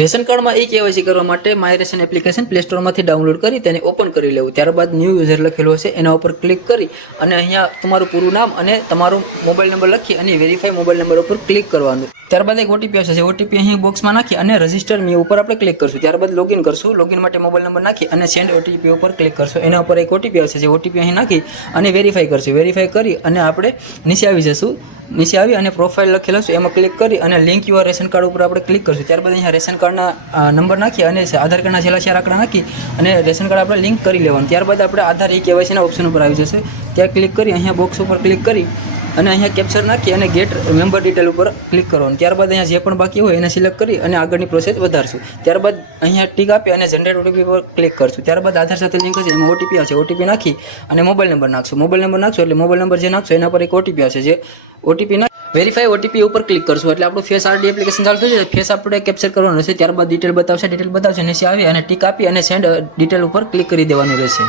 Ration કાર્ડમાં ઈ KYC કરવા માટે માય રેશન એપ્લિકેશન પ્લે સ્ટોરમાંથી ડાઉનલોડ કરી તેને ઓપન કરી લેવું. ત્યારબાદ ન્યૂ યુઝર લખેલો હશે એના ઉપર ક્લિક કરી અને અહીંયા તમારું પૂરું નામ અને તમારો મોબાઈલ નંબર લખી અને વેરીફાઈ મોબાઈલ નંબર ઉપર ક્લિક કરવાનું. ત્યારબાદ એક ઓટીપી આવશે. ઓટીપી અહીં બોક્સમાં નાખી અને રજિસ્ટર મી ઉપર આપણે ક્લિક કરશું. ત્યારબાદ લોગિન કરશું. લોગિન માટે મોબાઈલ નંબર નાખી અને સેન્ડ ઓટીપી ઉપર ક્લિક કરશું. એના ઉપર એક ઓટીપી આવશે. જે ઓટીપી અહીં નાખી અને વેરીફાઈ કરશું. વેરીફાઈ કરી અને આપણે નીચે આવી જશું. નીચે આવી અને પ્રોફાઇલ લખેલો છે એમાં ક્લિક કરી અને લિંક યુઆર રેશન કાર્ડ ઉપર આપણે ક્લિક કરશું. ત્યારબાદ અહીંયા રેશન કાર્ડના નંબર નાખી અને આધાર કાર્ડના છેલ્લા 4 આંકડા નાખી અને રેશન કાર્ડ આપણે લિંક કરી લેવાનું. ત્યારબાદ આપણે આધાર ઈ કેવાયસીના ઓપ્શન ઉપર આવી જશે. ત્યાં ક્લિક કરી અહીંયા બોક્સ ઉપર ક્લિક કરી અને અહીંયા કેપ્ચર નાખી અને ગેટ મેમ્બર ડિટેલ ઉપર ક્લિક કરવાનું. ત્યારબાદ અહીંયા જે પણ બાકી હોય એને સિલેક્ટ કરી અને આગળની પ્રોસેસ વધારશું. ત્યારબાદ અહીંયા ટીક આપી અને જનરેટ ઓટીપી પર ક્લિક કરશું. ત્યારબાદ આધાર સાથે લિંક હશે એમાં ઓટીપી આવશે. ઓટીપી નાખી અને મોબાઈલ નંબર નાખશું. મોબાઈલ નંબર નાખશો એટલે મોબાઈલ નંબર જે નાખશો એના પર એક ઓટીપી આવશે. જે ઓટીપી વેરીફાઈ ઓટીપી ઉપર ક્લિક કરશું એટલે આપણું ફેસ આરડી એપ્લિકેશન ચાલુ થઈ જશે. ફેસ આપણે કેપ્ચર કરવાનું રહેશે. ત્યારબાદ ડિટેલ બતાવશે. ડિટેલ બતાવશે નીચે આવી અને ટીક આપી અને સેન્ડ ડિટેલ ઉપર ક્લિક કરી દેવાનું રહેશે.